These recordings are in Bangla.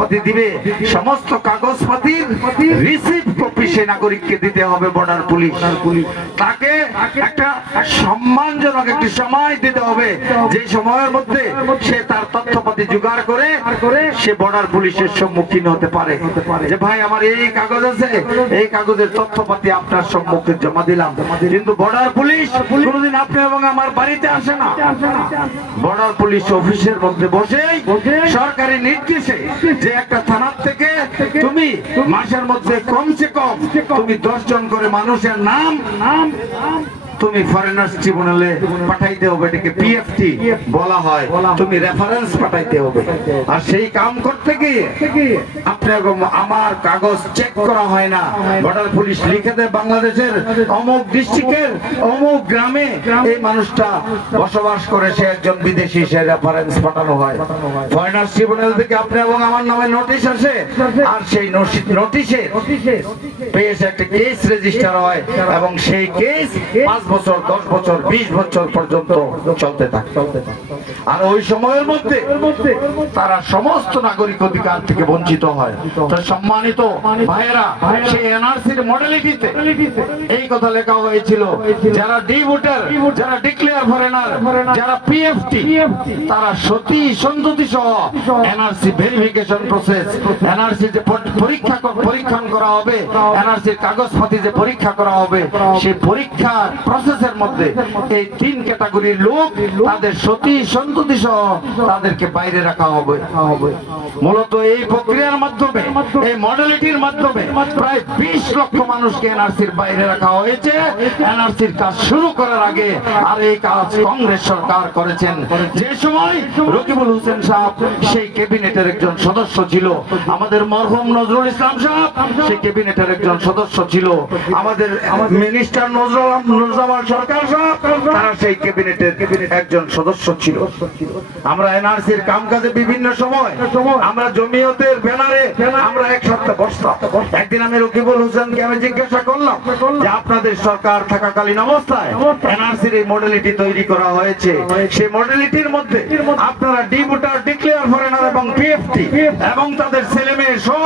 কাগজপাতি দিবে, সমস্ত কাগজপাতির রিসিভ কপি সে নাগরিককে দিতে হবে বর্ডার পুলিশ। তাকে একটা সম্মানজনক একটি সময় দিতে হবে, যে সময়ের মধ্যে সে তার তথ্যপাতি জোগাড় করে সে বর্ডার পুলিশের সম্মুখীন হতে পারে যে ভাই আমার এই কাগজ আছে, এই কাগজের তথ্যপাতি আপনার সম্মুখে জমা দিলাম। কিন্তু বর্ডার পুলিশ কোনোদিন আপনি এবং আমার বাড়িতে আসে না। বর্ডার পুলিশ অফিসের মধ্যে বসে সরকারি নির্দেশে যে একটা থানার থেকে তুমি মাসের মধ্যে কমসে কম তুমি 10 জন করে মানুষের নাম তুমি ফরেনার্স ট্রিব্যুনালে পাঠাইতে হবে, এটাকে পিএফটি বলা হয়। তুমি রেফারেন্স পাঠাইতে হবে। আর সেই কাম করতে গিয়ে আপনার আমার কাগজ চেক করা হয় না। বর্ডার পুলিশ লিখে দেয় বাংলাদেশের অমুক ডিস্ট্রিক্টের অমুক গ্রামে এই মানুষটা বসবাস করে, সে একজন বিদেশি, সে রেফারেন্স পাঠানো হয়। ফরেনার্স ট্রিব্যুনাল থেকে আপনি এবং আমার নামে নোটিশ আসে, আর সেই নোটিশে পেয়েছে একটা কেস রেজিস্টার হয় এবং সেই কেস 5 বছর 10 বছর 20 বছর পর্যন্ত চলতে থাকে। আর ওই সময়ের মধ্যে তারা সমস্ত নাগরিক অধিকার থেকে বঞ্চিত হয়। তো সম্মানিত ভাইয়েরা, সেই এনআরসির মডেলিটিতে এই কথা লেখা হয়েছিল, যারা ডি ভোটার, যারা ডিক্লেয়ার ফরেনার, যারা পিএফটি, তারা সতী সন্ততি সহ এনআরসি ভেরিফিকেশন প্রসেস, এনআরসি যে পরীক্ষণ করা হবে, এনআরসির কাগজপাতি যে পরীক্ষা করা হবে, সেই পরীক্ষার প্রসেসের মধ্যে এই 3 ক্যাটাগরির লোক, তাদের সতী সন্ততি সহ তাদেরকে বাইরে রাখা হবে। মূলত এই প্রক্রিয়ার মাধ্যমে, এই মডেলিটির মাধ্যমে প্রায় 20 লক্ষ মানুষকে এনআরসির বাইরে রাখা হয়েছে এনআরসির কাজ শুরু করার আগে। আর এই কাজ কংগ্রেস সরকার করেছেন। যে সময় রকিবুল হোসেন সাহেব সেই ক্যাবিনেটের একজন সদস্য ছিল, আমাদের মরহুম নজরুল ইসলাম সাহেব সেই ক্যাবিনেটের একজন সদস্য ছিল, আমাদের মিনিস্টার নুরুজ্জামান সরকার সাহেব তারা সেই ক্যাবিনেটের একজন সদস্য ছিল। আমরা এনআরসির কামকাজে বিভিন্ন সময় আমরা জমিয়তের ব্যানারে আমরা এক সপ্তাহ বসতাম। একদিন আমি রকিবুল হোসেনকে আমি জিজ্ঞাসা করলাম যে আপনাদের সরকার থাকাকালীন অবস্থায় এনআরসির এই মডেলিটি তৈরি করা হয়েছে, সেই মডেলিটির মধ্যে আপনারা ডি ভোটার, ডিক্লেয়ার ফরেনার এবং পিএফটি এবং তাদের ছেলে মেয়ে সহ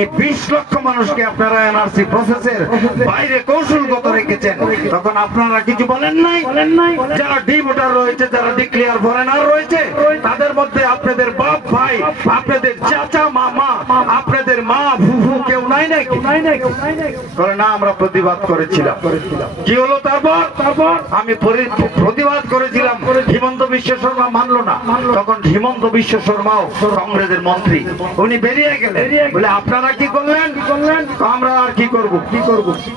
এই 20 লক্ষ মানুষকে আপনারা এনআরসি প্রসেসের বাইরে কৌশলগত রেখেছেন। তখন আপনারা কিছু বলেন নাই। যারা ডি ভোটার রয়েছে, যারা ডিক্লেয়ার ফরেনার রয়েছে, তাদের মধ্যে আপনাদের বাপ ভাই, আপনাদের চাচা মামা, আপনাদের মা ফুফু কেউ নাই নাকি? না, আমরা প্রতিবাদ করেছিলাম। কি হলো তারপর? আমি প্রতিবাদ করেছিলাম, হিমন্ত বিশ্ব শর্মা মানলো না। তখন হিমন্ত বিশ্ব শর্মাও কংগ্রেসের মন্ত্রী, উনি বেরিয়ে গেলেন। বলে আপনারা কি করলেন? আমরা আর কি করব?